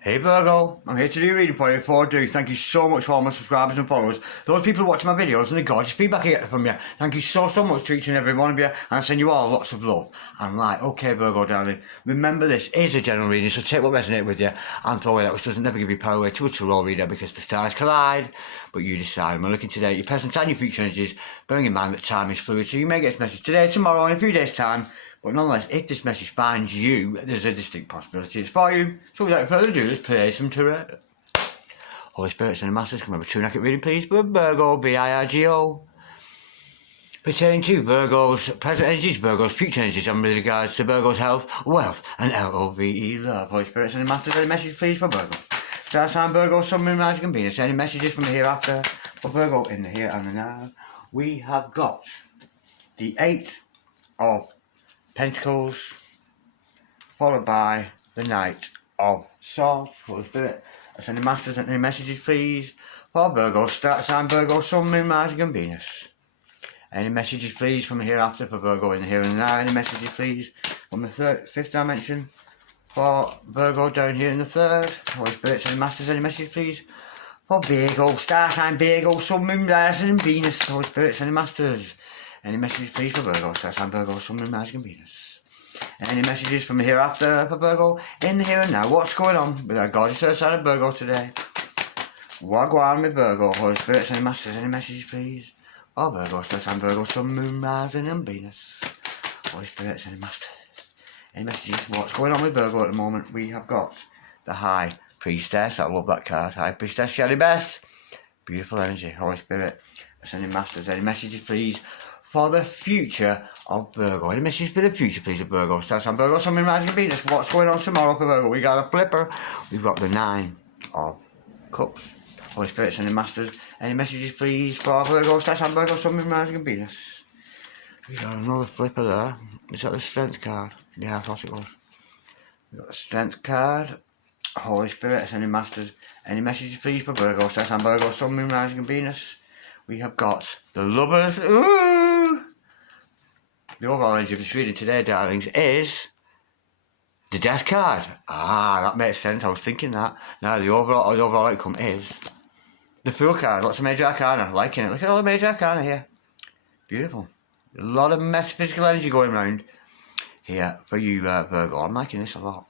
Hey Virgo, I'm here to do a reading for you. Before I do, thank you so much for all my subscribers and followers. Those people who watch my videos and the gorgeous feedback I get from you. Thank you so much to each and every one of you, and I send you all lots of love. And right, okay Virgo darling, remember this is a general reading, so take what resonates with you and throw away that which doesn't never give you power away to a tarot reader, because the stars collide, but you decide. We're looking today at your present and your future energies, bearing in mind that time is fluid, so you may get this message today, tomorrow, in a few days' time. But nonetheless, if this message finds you, there's a distinct possibility it's for you. So without further ado, let's play some tarot. Holy Spirits and the Masters, can we have a true and accurate reading, please? For Virgo, V-I-R-G-O. Pertaining to Virgo's present energies, Virgo's future energies, and with regards to Virgo's health, wealth, and L-O-V-E, love. Holy Spirits and the Masters, any message, please, for Virgo. Star sign Virgo, Sun, Moon, Rising, and Venus. Any messages from the hereafter for Virgo in the here and the now? We have got the 8 of Pentacles, followed by the Knight of Swords. Holy Spirit, send the Masters any messages, please, for Virgo, start sign Virgo, Sun, Moon, Rising, and Venus. Any messages, please, from hereafter for Virgo in the here and now. Any messages, please, from the fifth dimension for Virgo down here in the third. Holy Spirit, send the Masters any messages, please, for Virgo, star sign Virgo, Sun, Moon, Rising, and Venus. Holy Spirit, send the Masters any messages, please, for Virgo, star sign Virgo, Sun, Moon, Rising, and Venus. Any messages from hereafter for Virgo in the here and now? What's going on with our gorgeous earth sign of Virgo today? What go on with Virgo? Holy Spirit, any Masters, any messages, please, for Virgo, star sign Virgo, Sun, Moon, Rising, and Venus. Holy Spirit, any Masters, any messages? What's going on with Virgo at the moment? We have got the High Priestess. I love that card. High Priestess, Shelly Bess. Beautiful energy. Holy Spirit, sending Masters any messages, please, for the future of Virgo. Any messages for the future, please, of Virgo? Star sign Virgo, Sun, Moon, Rising, and Venus. What's going on tomorrow for Virgo? We got a flipper. We've got the 9 of Cups. Holy Spirit, sending Masters any messages, please, for Virgo? Star sign Virgo, Sun, Moon, Rising, and Venus. We got another flipper there. Is that the Strength card? Yeah, I thought it was. We got the Strength card. Holy Spirit, sending Masters any messages, please, for Virgo? Star sign Virgo, Sun, Moon, Rising, and Venus. We have got the Lovers. Ooh! The overall energy of this reading today, darlings, is the Death card. Ah, that makes sense. I was thinking that. Now, the overall outcome is the Fool card. Lots of major arcana. Liking it. Look at all the major arcana here. Beautiful. A lot of metaphysical energy going around here for you, Virgo. I'm liking this a lot.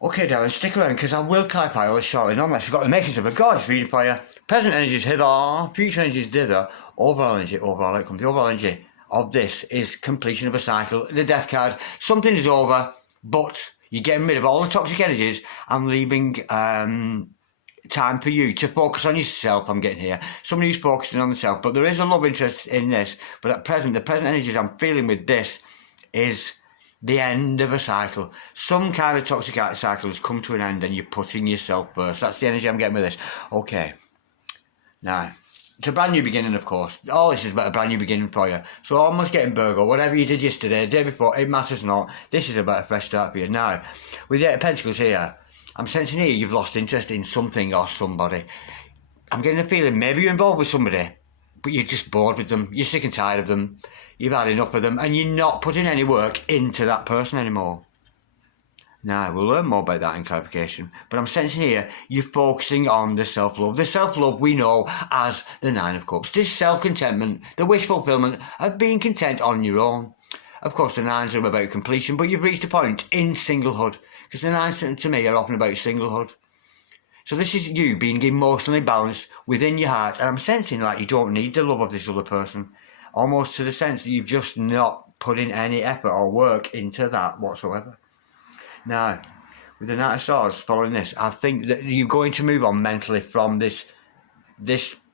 Okay, darling, stick around, because I will clarify all this shortly. Nonetheless, we've got the makings of a gorgeous reading for you. Present energies hither, future energies thither, overall energy, overall outcome. The overall energy of this is completion of a cycle. The Death card, something is over, but you're getting rid of all the toxic energies and leaving time for you to focus on yourself. I'm getting here. Somebody who's focusing on themselves, but there is a love interest in this. But at present, the present energies I'm feeling with this is the end of a cycle. Some kind of toxic cycle has come to an end and you're putting yourself first. That's the energy I'm getting with this. Okay. Now, it's a brand new beginning, of course. All this is about a brand new beginning for you. So almost getting Virgo, whatever you did yesterday, the day before, it matters not. This is about a fresh start for you. Now, with the 8 of Pentacles here, I'm sensing here you've lost interest in something or somebody. I'm getting a feeling maybe you're involved with somebody, but you're just bored with them. You're sick and tired of them. You've had enough of them, and you're not putting any work into that person anymore. Now, we'll learn more about that in clarification, but I'm sensing here you're focusing on the self-love. The self-love we know as the 9 of Cups. This self-contentment, the wish fulfillment of being content on your own. Of course, the 9s are about completion, but you've reached a point in singlehood, because the 9s to me are often about singlehood. So this is you being emotionally balanced within your heart, and I'm sensing like you don't need the love of this other person. Almost to the sense that you've just not put in any effort or work into that whatsoever. Now, with the Knight of Swords following this, I think that you're going to move on mentally from this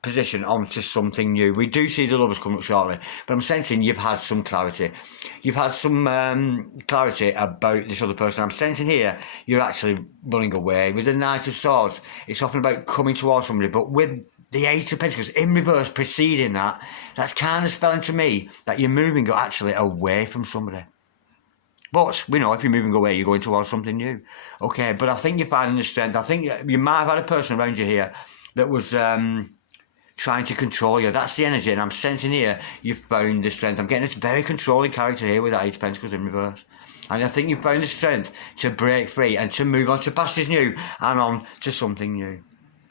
position onto something new. We do see the Lovers coming up shortly, but I'm sensing you've had some clarity. You've had some clarity about this other person. I'm sensing here you're actually running away. With the Knight of Swords, it's often about coming towards somebody, but with the 8 of Pentacles in reverse preceding that, that's kind of spelling to me that you're moving actually away from somebody. But we know if you're moving away, you're going towards something new. Okay, but I think you're finding the strength. I think you might have had a person around you here that was trying to control you. That's the energy, and I'm sensing here you've found the strength. I'm getting this very controlling character here with that 8 of Pentacles in reverse. And I think you've found the strength to break free and to move on to past is new and on to something new.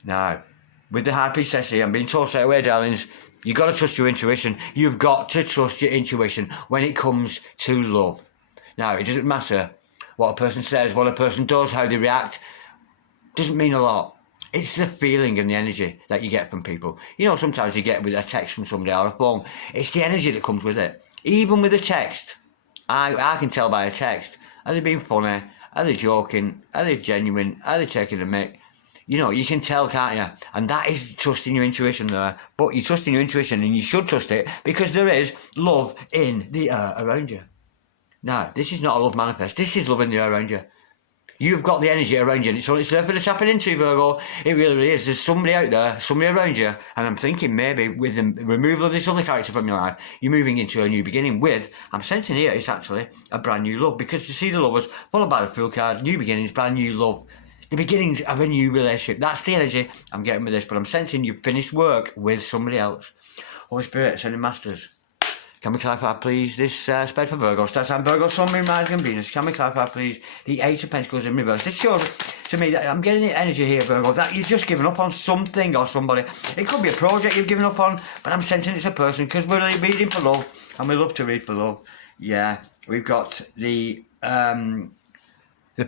Now, with the High Priestess here, I'm being told straight away, darlings, you've got to trust your intuition. You've got to trust your intuition when it comes to love. Now, it doesn't matter what a person says, what a person does, how they react. Doesn't mean a lot. It's the feeling and the energy that you get from people. You know, sometimes you get with a text from somebody or a phone. It's the energy that comes with it. Even with a text, I can tell by a text. Are they being funny? Are they joking? Are they genuine? Are they taking a mick? You know, you can tell, can't you? And that is trusting your intuition there. But you trust in your intuition, and you should trust it, because there is love in the air around you. Now, this is not a love manifest. This is love in the air around you. You've got the energy around you, and it's there for the tapping into, Virgo. It really is. There's somebody out there, somebody around you, and I'm thinking maybe with the removal of this other character from your life, you're moving into a new beginning with, I'm sensing here, it's actually a brand new love, because you see the lovers, followed by the Fool card, new beginnings, brand new love. The beginnings of a new relationship. That's the energy I'm getting with this, but I'm sensing you've finished work with somebody else. Holy Spirit, sending masters. Can we clarify, please, this spread for Virgo? Star sign Virgo, Sun, Moon, Rising, and Venus. Can we clarify, please, the Eight of Pentacles in reverse? This shows to me that I'm getting the energy here, Virgo, that you've just given up on something or somebody. It could be a project you've given up on, but I'm sensing it's a person, because we're reading for love, and we love to read for love. Yeah, we've got the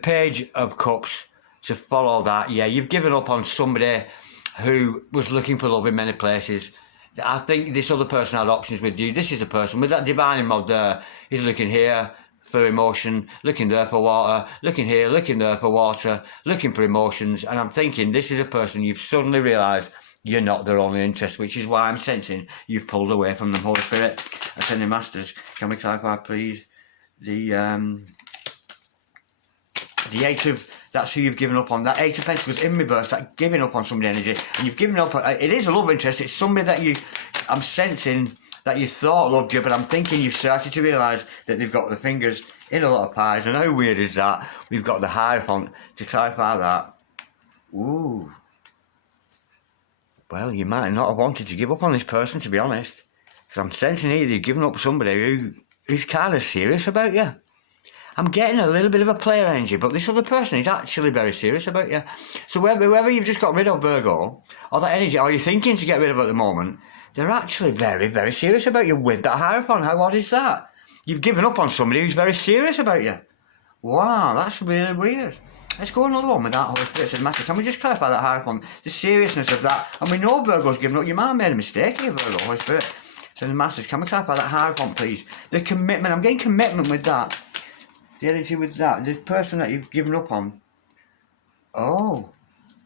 Page of Cups to follow that. Yeah, you've given up on somebody who was looking for love in many places. I think this other person had options with you. This is a person with that divining rod there. He's looking here for emotion, looking there for water, looking here, looking there for water, looking for emotions. And I'm thinking this is a person you've suddenly realised you're not their only interest, which is why I'm sensing you've pulled away from them. Holy Spirit, Ascending Masters, can we clarify, please, the Eight of, that's who you've given up on. That Eight of Pentacles in reverse, that giving up on somebody energy. And you've given up, it is a love interest. It's somebody that I'm sensing that you thought loved you, but I'm thinking you've started to realise that they've got the fingers in a lot of pies. And how weird is that? We've got the Hierophant to clarify that. Ooh. Well, you might not have wanted to give up on this person, to be honest. Because I'm sensing here you've given up somebody who is kind of serious about you. I'm getting a little bit of a player energy, but this other person is actually very serious about you. So whoever you've just got rid of, Virgo, or that energy, or you're thinking to get rid of at the moment, they're actually very, very serious about you with that Hierophant. How odd is that? You've given up on somebody who's very serious about you. Wow, that's really weird. Let's go another one with that Holy Spirit said matter. Can we just clarify that Hierophant, the seriousness of that? And we know Virgo's given up. You might have made a mistake here, Virgo, Holy Spirit. So the Masters, can we clarify that Hierophant, please? The commitment, I'm getting commitment with that. The energy with that, the person that you've given up on. Oh,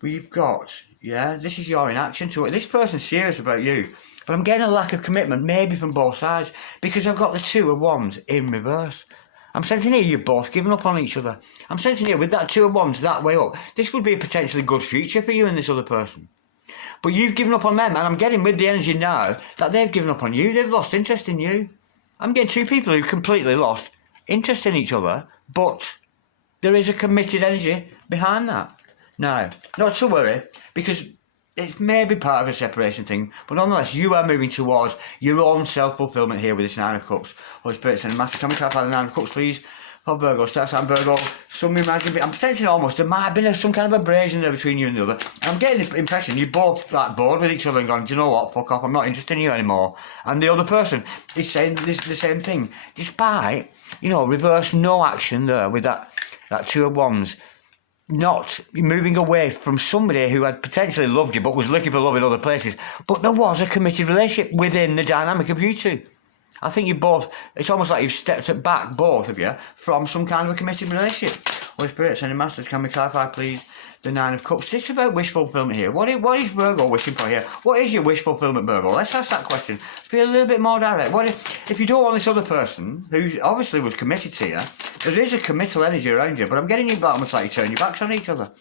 we've got, yeah, this is your inaction to it. This person's serious about you, but I'm getting a lack of commitment, maybe from both sides, because I've got the Two of Wands in reverse. I'm sensing here you've both given up on each other. I'm sensing here with that Two of Wands that way up, this would be a potentially good future for you and this other person. But you've given up on them, and I'm getting with the energy now that they've given up on you. They've lost interest in you. I'm getting two people who completely lost interest in each other, but there is a committed energy behind that. Now, not to worry, because it may be part of a separation thing, but nonetheless, you are moving towards your own self-fulfillment here with this Nine of Cups. Holy Spirit, and Master, can we clarify the Nine of Cups, please? For Virgo, Star sign Virgo, some imagine, I'm sensing almost there might have been some kind of abrasion there between you and the other. I'm getting the impression you're both like bored with each other and gone, do you know what, fuck off, I'm not interested in you anymore. And the other person is saying this the same thing, despite, you know, reverse no action there with that Two of Wands. Not moving away from somebody who had potentially loved you but was looking for love in other places. But there was a committed relationship within the dynamic of you two. I think you both, it's almost like you've stepped back, both of you, from some kind of a committed relationship. Holy Spirit, Sending Masters, can we clarify, please, the Nine of Cups? This is about wish fulfillment here. What is Virgo wishing for here? What is your wish fulfillment, Virgo? Let's ask that question. Let's be a little bit more direct. What if you don't want this other person, who obviously was committed to you, there is a committal energy around you, but I'm getting you back almost like you turn your backs on each other.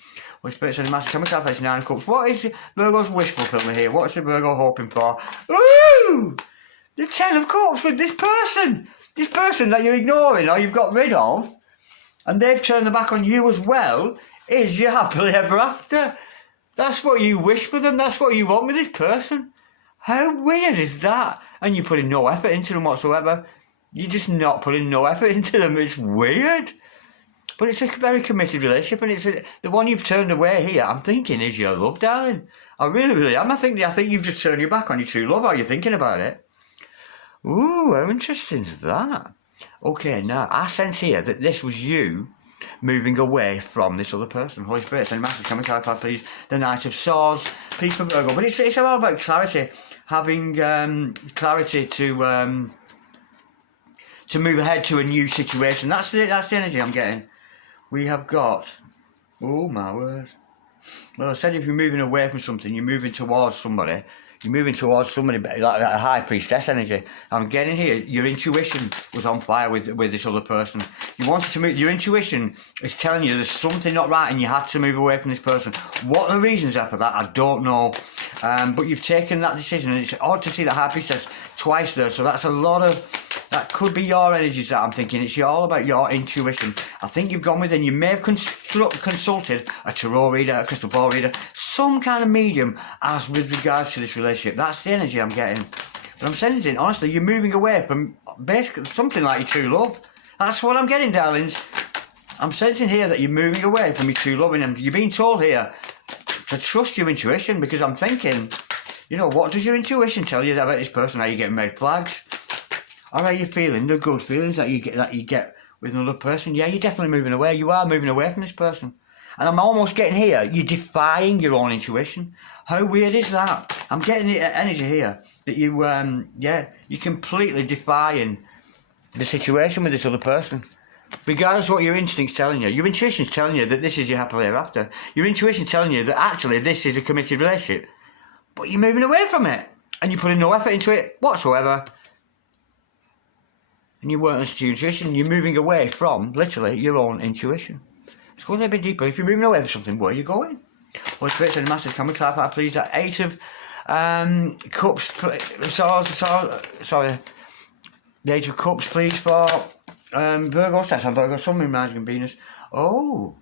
Holy Spirit, Sending Masters, can we clarify this Nine of Cups? What is Virgo's wish fulfillment here? What's the Virgo hoping for? Ooh! The Ten of Cups with this person that you're ignoring or you've got rid of, and they've turned their back on you as well, is you happily ever after. That's what you wish for them, that's what you want with this person. How weird is that? And you're putting no effort into them whatsoever. You're just not putting no effort into them, it's weird. But it's a very committed relationship, and it's the one you've turned away here. I'm thinking is your love, darling. I really, really am. I think you've just turned your back on your true love. Are you thinking about it? Ooh, how interesting is that? Okay, now I sense here that this was you moving away from this other person. Holy Spirit, send a message. Can we clarify, please? The Knight of Swords, please for Virgo. But it's all about clarity, having clarity to move ahead to a new situation. That's the energy I'm getting. We have got, oh my word. Well, I said if you're moving away from something, you're moving towards somebody. You're moving towards somebody like a high priestess energy. I'm getting here, your intuition was on fire with this other person. You wanted to move, your intuition is telling you there's something not right and you had to move away from this person. What the reasons are for that, I don't know. But you've taken that decision, and it's odd to see the high priestess twice there. So that's a lot of, that could be your energies that I'm thinking. It's all about your intuition. I think you've gone within. You may have consulted a tarot reader, a crystal ball reader, some kind of medium as with regards to this relationship. That's the energy I'm getting. But I'm sensing, honestly, you're moving away from basically something like your true love. That's what I'm getting, darlings. I'm sensing here that you're moving away from your true love, and you're being told here to trust your intuition, because I'm thinking, you know, what does your intuition tell you about this person? Are you getting red flags? Or are you feeling the good feelings that you get with another person? Yeah, you're definitely moving away. You are moving away from this person. And I'm almost getting here, you're defying your own intuition. How weird is that? I'm getting the energy here that you're completely defying the situation with this other person. Regardless of what your instinct's telling you. Your intuition's telling you that this is your happily ever after. Your intuition's telling you that actually this is a committed relationship. But you're moving away from it. And you're putting no effort into it whatsoever. And you weren't listening to your intuition. You're moving away from, literally, your own intuition. Let's go a little bit deeper. If you're moving away from something, where are you going? Holy Spirit, send a message. Can we clarify, please? That 8 of Cups. Sorry. The 8 of Cups, please, for Virgo. That's on Virgo, Sun, Moon, Rising, and Venus. Oh.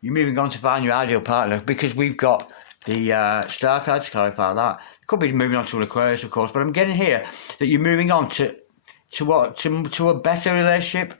You're moving on to find your ideal partner, because we've got the star card to clarify that. Could be moving on to an Aquarius, of course, but I'm getting here that you're moving on to a better relationship.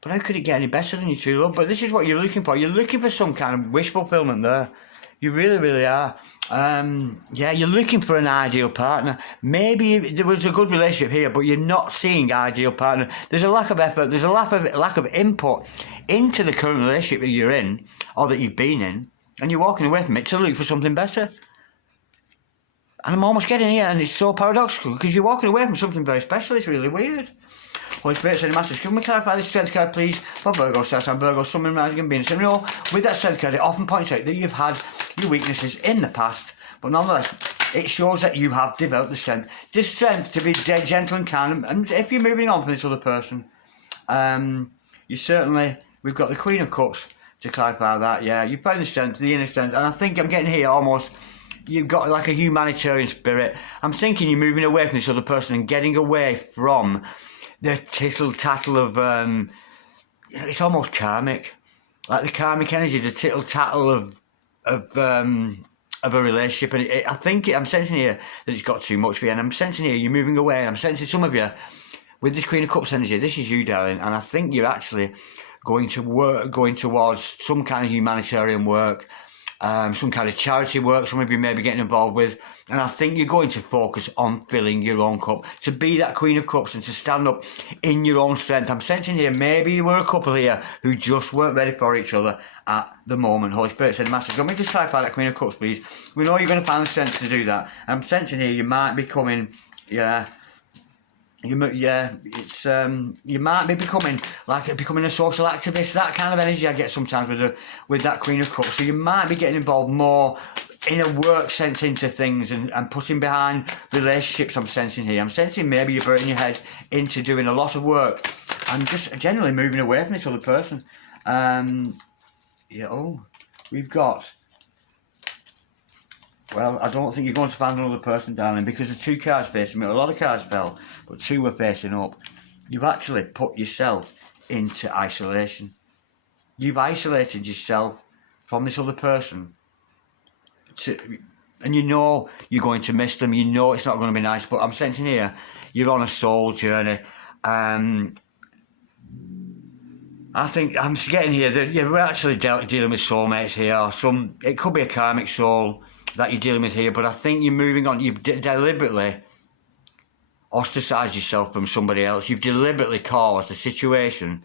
But how could it get any better than your true love? But this is what you're looking for. You're looking for some kind of wish fulfillment there. You really, really are. Yeah, you're looking for an ideal partner. Maybe there was a good relationship here, but you're not seeing ideal partner. There's a lack of effort. There's a lack of input into the current relationship that you're in, or that you've been in, and you're walking away from it to look for something better. And I'm almost getting here, and it's so paradoxical, because you're walking away from something very special. It's really weird. Holy Spirit, send a message. Can we clarify this strength card, please? For Virgo, Stars, and Virgo, Sun, Moon, Rising, and Venus. And we know, with that strength card, it often points out that you've had your weaknesses in the past, but nonetheless, it shows that you have developed the strength. This strength to be dead, gentle, and kind. And if you're moving on from this other person, you certainly, we've got the Queen of Cups to clarify that. Yeah, you found the strength, the inner strength, and I think I'm getting here almost. You've got like a humanitarian spirit. I'm thinking you're moving away from this other person and getting away from the tittle-tattle of, it's almost karmic. Like the karmic energy, the tittle-tattle of a relationship. And I think I'm sensing here that it's got too much for you. And I'm sensing here you're moving away. And I'm sensing some of you, with this Queen of Cups energy, this is you, darling. And I think you're actually going towards some kind of humanitarian work. Some kind of charity work some of you may be getting involved with, and I think you're going to focus on filling your own cup, to be that Queen of Cups and to stand up in your own strength. I'm sensing here maybe you were a couple here who just weren't ready for each other at the moment. Holy Spirit said, Master, can we just clarify that Queen of Cups, please? We know you're going to find the strength to do that. I'm sensing here you might be coming, you might be becoming a social activist, that kind of energy I get sometimes with that Queen of Cups. So you might be getting involved more in a work sense into things and putting behind relationships. I'm sensing here. I'm sensing maybe you're burning your head into doing a lot of work and just generally moving away from this other person. We've got. Well, I don't think you're going to find another person, darling, because the 2 cards facing me, a lot of cards fell, but 2 were facing up. You've actually put yourself into isolation. You've isolated yourself from this other person. And you know you're going to miss them, you know it's not going to be nice, but I'm sensing here, you're on a soul journey. I think I'm getting here that you're actually dealing with soulmates here, or it could be a karmic soul that you're dealing with here, but I think you're moving on. You've deliberately ostracized yourself from somebody else. You've deliberately caused a situation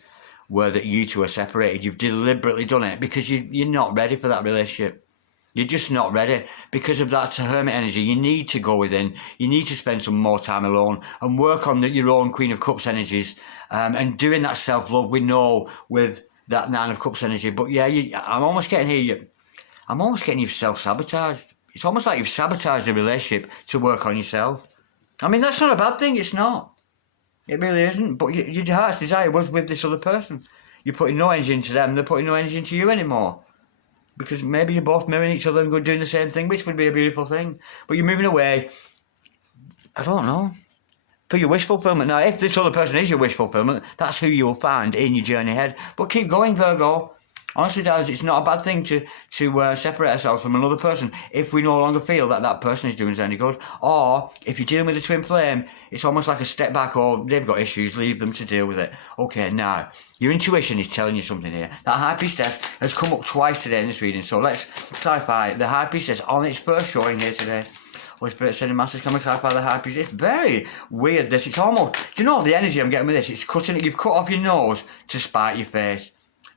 where that you two are separated. You've deliberately done it because you're not ready for that relationship. You're just not ready because of that hermit energy. You need to go within. You need to spend some more time alone and work on your own Queen of Cups energies, and doing that self-love. We know with that Nine of Cups energy. But yeah, I'm almost getting here. I'm almost getting you self-sabotaged. It's almost like you've sabotaged the relationship to work on yourself. I mean, that's not a bad thing. It's not. It really isn't. But your heart's desire was with this other person. You're putting no energy into them. They're putting no energy into you anymore. Because maybe you're both mirroring each other and doing the same thing, which would be a beautiful thing. But you're moving away, I don't know, for your wish fulfillment. Now, if this other person is your wish fulfillment, that's who you will find in your journey ahead. But keep going, Virgo. Honestly, guys, it's not a bad thing to separate ourselves from another person if we no longer feel that that person is doing us any good. Or if you're dealing with a twin flame, it's almost like a step back, or they've got issues, leave them to deal with it. Okay, now, your intuition is telling you something here. That High Priestess has come up twice today in this reading, so let's clarify. The High Priestess on its first showing here today. Holy Spirit sending masters, can we clarify the High Priestess? It's very weird, this. It's almost, do you know the energy I'm getting with this? It's cutting it. You've cut off your nose to spite your face.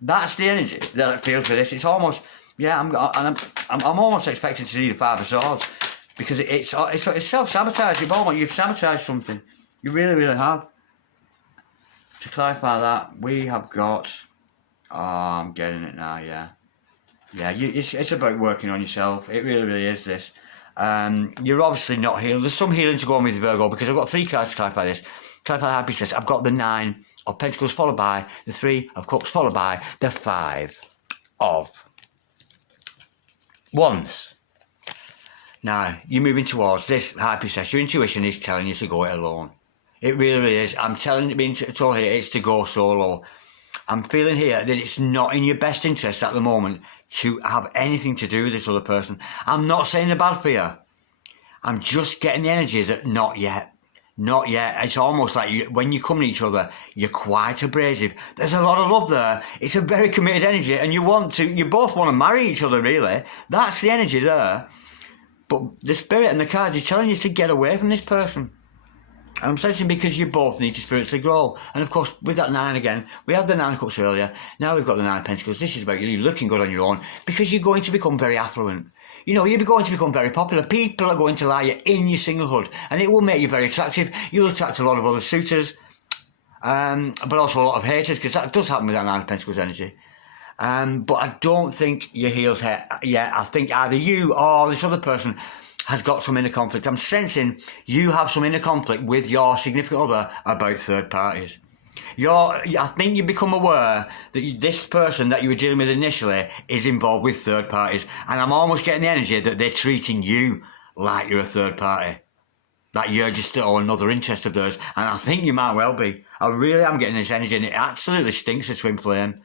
That's the energy that it feels for this. It's almost, yeah, I'm almost expecting to see the Five of Swords, because it's self-sabotage. You've sabotaged something. You really, really have. To clarify that, we have got, oh, I'm getting it now, yeah. Yeah, it's about working on yourself. It really, really is this. You're obviously not healed. There's some healing to go on with Virgo, because I've got 3 cards to clarify this. Clarify the High Priestess. I've got the 9 of Pentacles, followed by the 3 of Cups, followed by the 5 of Wands. Now, you're moving towards this High Priestess. Your intuition is telling you to go it alone. It really, really is. I'm telling you, being told here, it's to go solo. I'm feeling here that it's not in your best interest at the moment to have anything to do with this other person. I'm not saying they're bad for you. I'm just getting the energy that not yet. Not yet. It's almost like when you come to each other, you're quite abrasive. There's a lot of love there. It's a very committed energy, and you both want to marry each other, really. That's the energy there. But the spirit and the cards is telling you to get away from this person. And I'm sensing because you both need to spiritually grow. And of course, with that 9 again, we had the 9 of Cups earlier. Now we've got the 9 of Pentacles. This is about you looking good on your own, because you're going to become very affluent. You know, you're going to become very popular. People are going to like you in your singlehood, and it will make you very attractive. You'll attract a lot of other suitors, but also a lot of haters, because that does happen with that 9 of Pentacles energy. But I don't think you're healed yet. I think either you or this other person has got some inner conflict. I'm sensing you have some inner conflict with your significant other about third parties. I think you become aware that this person that you were dealing with initially is involved with third parties, and I'm almost getting the energy that they're treating you like you're a third party, that you're just another interest of theirs, and I think you might well be. I really am getting this energy, and it absolutely stinks of twin flame,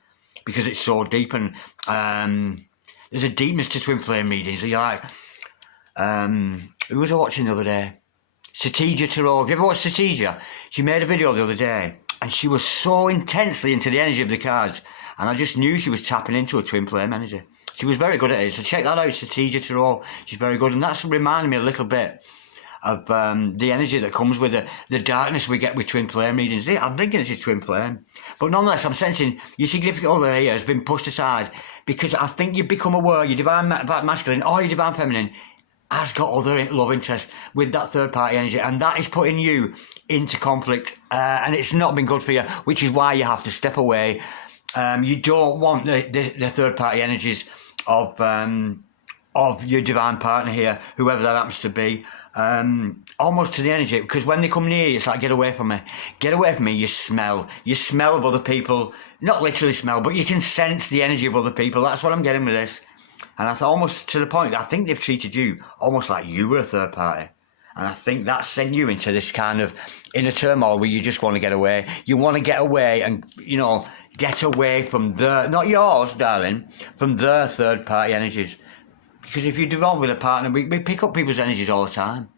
because it's so deep, and there's a deepness to twin flame readings. You're like, who was I watching the other day? Satija Tarot. Have you ever watched Satija? She made a video the other day, and she was so intensely into the energy of the cards, and I just knew she was tapping into a twin flame energy. She was very good at it, so check that out, Satija Tarot. She's very good, and that's reminding me a little bit of the energy that comes with the darkness we get with twin flame readings. I'm thinking this is twin flame, but nonetheless, I'm sensing your significant other here has been pushed aside, because I think you become aware your divine masculine or your divine feminine has got other love interest with that third party energy, and that is putting you into conflict, and it's not been good for you, which is why you have to step away. You don't want the third party energies of your divine partner here, whoever that happens to be, almost to the energy, because when they come near you, it's like, get away from me, get away from me. You smell of other people, not literally smell, but you can sense the energy of other people. That's what I'm getting with this. And I thought, almost to the point that I think they've treated you almost like you were a third party. And I think that sent you into this kind of inner turmoil where you just want to get away. You want to get away and, get away from not yours, darling, from their third party energies. Because if you're involved with a partner, we pick up people's energies all the time.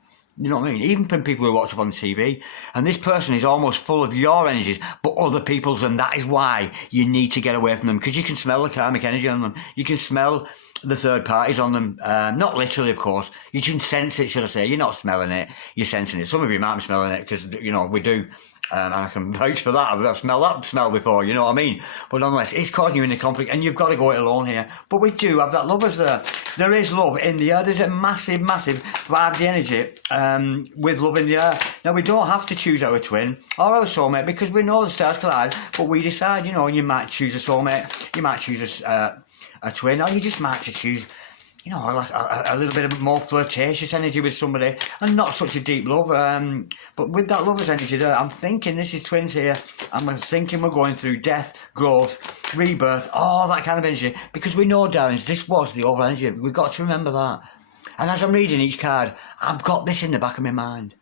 You know what I mean? Even from people who watch up on TV. And this person is almost full of your energies, but other people's, and that is why you need to get away from them, because you can smell the karmic energy on them. You can smell the third parties on them. Not literally, of course. You can sense it, should I say. You're not smelling it, you're sensing it. Some of you might be smelling it, because, you know, we do. And I can vouch for that. I've smelled that smell before, you know what I mean? But nonetheless, it's causing you in a conflict, and you've got to go it alone here. But we do have that lovers there. There is love in the air. There's a massive, massive vibe, the energy with love in the air. Now, we don't have to choose our twin or our soulmate, because we know the stars collide, but we decide, you know, you might choose a soulmate, you might choose a twin, or you just might choose, you know, like a little bit of more flirtatious energy with somebody, and not such a deep love. But with that lover's energy there, I'm thinking this is twins here. I'm thinking we're going through death, growth, rebirth, all that kind of energy. Because we know, darlings, this was the overall energy. We've got to remember that. And as I'm reading each card, I've got this in the back of my mind.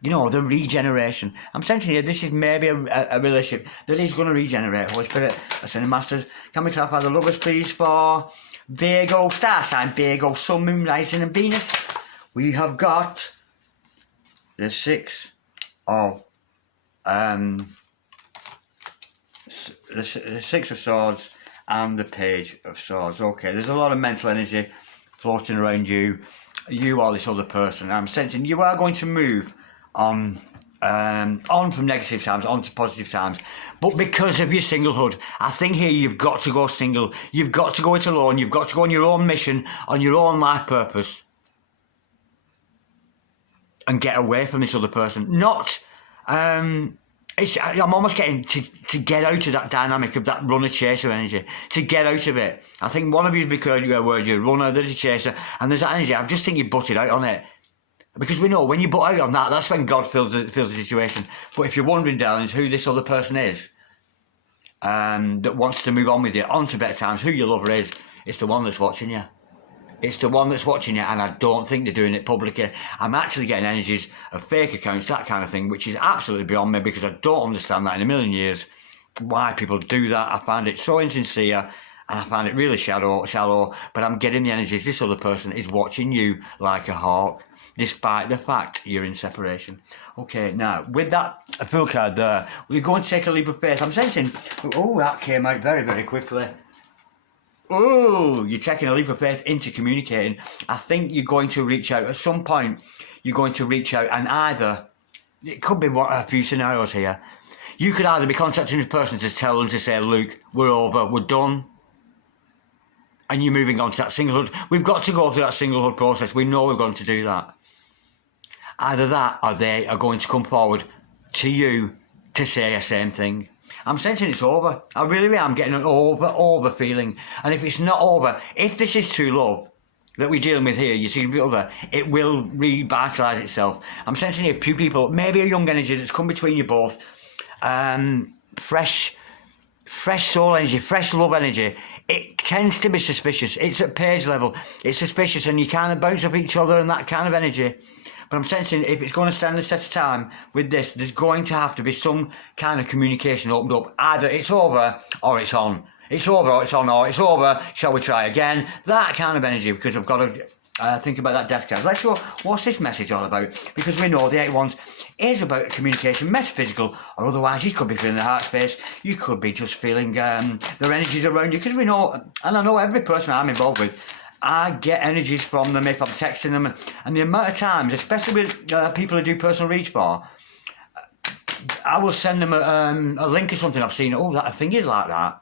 You know, the regeneration. I'm sensing here, this is maybe a relationship that is going to regenerate. Holy Spirit, Ascended Masters, can we clarify the lovers, please, for Virgo, star sign Virgo, Sun, Moon, Rising and Venus? We have got the Six of the Six of Swords and the Page of Swords. Okay, there's a lot of mental energy floating around you or this other person. I'm sensing you are going to move on from negative times onto positive times, but because of your singlehood, I think here you've got to go single. You've got to go it alone. You've got to go on your own mission, on your own life purpose, and get away from this other person. Not, I'm almost getting to get out of that dynamic of that runner chaser energy, to get out of it. I think one of you is because you're a runner, there's a chaser, and there's that energy. I just think you butted out on it. Because we know when you butt out on that, that's when God fills the situation. But if you're wondering, darlings, who this other person is, that wants to move on with you, on to better times, who your lover is, it's the one that's watching you. It's the one that's watching you, and I don't think they're doing it publicly. I'm actually getting energies of fake accounts, that kind of thing, which is absolutely beyond me, because I don't understand that in a million years, why people do that. I find it so insincere, and I find it really shallow, but I'm getting the energies. This other person is watching you like a hawk, despite the fact you're in separation. Okay, now, with that full card there, we're going to take a leap of faith. I'm sensing, oh, that came out very, very quickly. Oh, you're taking a leap of faith into communicating. I think you're going to reach out. At some point, you're going to reach out, and either, it could be a few scenarios here. You could either be contacting this person to tell them to say, Luke, we're over, we're done. And you're moving on to that singlehood. We've got to go through that singlehood process. We know we're going to do that. Either that, or they are going to come forward to you to say the same thing. I'm sensing it's over. I really am getting an over feeling. And if it's not over, if this is true love that we're dealing with here, you see the other, it will revitalise itself. I'm sensing here a few people, maybe a young energy that's come between you both. Fresh soul energy, fresh love energy. It tends to be suspicious. It's at page level. It's suspicious, and you kind of bounce off each other and that kind of energy. But I'm sensing if it's going to stand the test of time with this, there's going to have to be some kind of communication opened up. Either it's over or it's on. It's over or it's on, or it's over, shall we try again? That kind of energy, because I've got to think about that death card. Let's go, what's this message all about? Because we know the 8 wands is about communication, metaphysical, or otherwise you could be feeling the heart space, you could be just feeling their energies around you, because we know, and I know every person I'm involved with, I get energies from them if I'm texting them, and the amount of times, especially with people who do personal reads for, I will send them a link or something I've seen, oh, that thing is like that.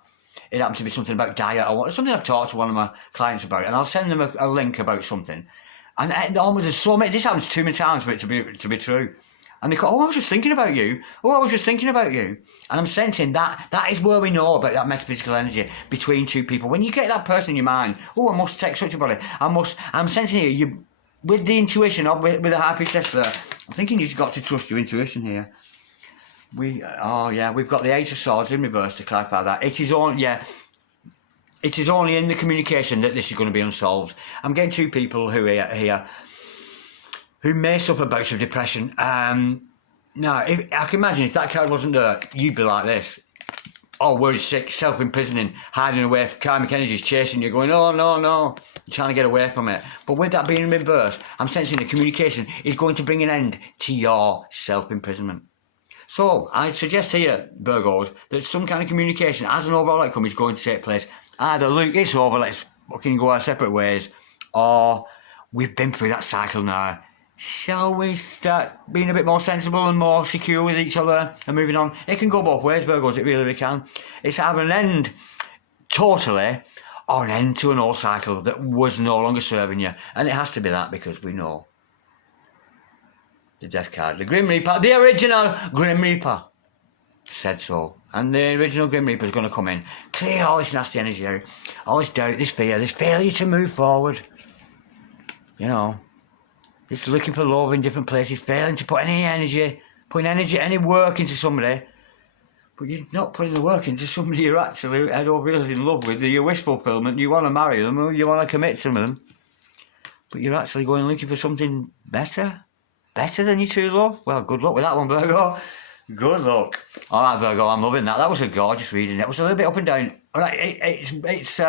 It happens to be something about diet or something I've talked to one of my clients about, and I'll send them a link about something. And there's so many, this happens too many times for it to be true. And they go, oh, I was just thinking about you. Oh, I was just thinking about you. And I'm sensing that is where we know about that metaphysical energy between two people. When you get that person in your mind, oh, I must text such a body. I'm sensing here, you with the intuition, or with the high priestess there, I'm thinking you've got to trust your intuition here. We've got the 8 of Swords in reverse to clarify that. It is only in the communication that this is going to be unsolved. I'm getting two people who are here who may suffer bouts of depression. Now, I can imagine if that card wasn't there, you'd be like this. Oh, worried, sick, self-imprisoning, hiding away, karmic energies chasing you, going, oh, no, trying to get away from it. But with that being in reverse, I'm sensing the communication is going to bring an end to your self-imprisonment. So I suggest here, Virgos, that some kind of communication as an overall outcome is going to take place. Either, look, it's over, let's fucking go our separate ways, or we've been through that cycle now. Shall we start being a bit more sensible and more secure with each other and moving on? It can go both ways, Virgos, it really can. It's either an end totally or an end to an old cycle that was no longer serving you. And it has to be that because we know the Death card, the Grim Reaper, the original Grim Reaper said so. And the original Grim Reaper is going to come in, clear all this nasty energy out, all this doubt, this fear, this failure to move forward. You know, just looking for love in different places, failing to put any energy, any work into somebody. But you're not putting the work into somebody you're actually really in love with, your wish fulfillment, you want to marry them, or you want to commit to them. But you're actually going looking for something better? Better than your true love? Well, good luck with that one, Virgo. Good luck. All right, Virgo, I'm loving that. That was a gorgeous reading. It was a little bit up and down. All right, this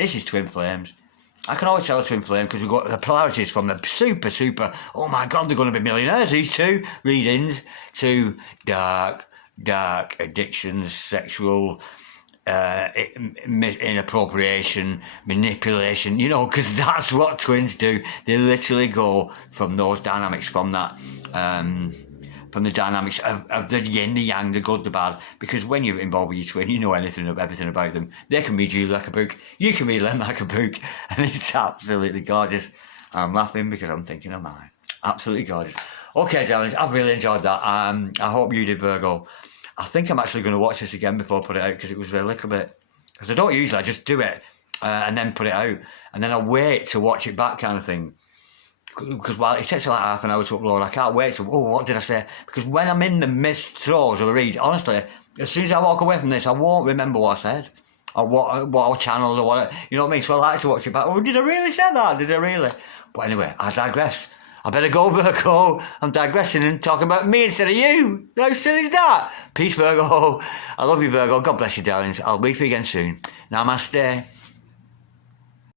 is twin flames. I can always tell a twin flame because we've got the polarities from the super, oh my God, they're going to be millionaires, these two readings, to dark addictions, sexual inappropriation, manipulation, you know, because that's what twins do. They literally go from those dynamics, from that, from the dynamics of the yin, the yang, the good, the bad. Because when you're involved with your twin, you know everything about them. They can read you like a book. You can read them like a book. And it's absolutely gorgeous. I'm laughing because I'm thinking of mine. Absolutely gorgeous. Okay, darlings, I've really enjoyed that. I hope you did, Virgo. I think I'm actually going to watch this again before I put it out because it was a little bit... Because I don't usually, I just do it and then put it out. And then I wait to watch it back kind of thing. Because while it takes like half an hour to upload, I can't wait to, what did I say? Because when I'm in the midst throes of a read, honestly, as soon as I walk away from this, I won't remember what I said. Or what I channeled or what, you know what I mean? So I like to watch it back. Oh, did I really say that? Did I really? But anyway, I digress. I better go, Virgo. I'm digressing and talking about me instead of you. How silly is that? Peace, Virgo. I love you, Virgo. God bless you, darlings. I'll wait for you again soon. Namaste.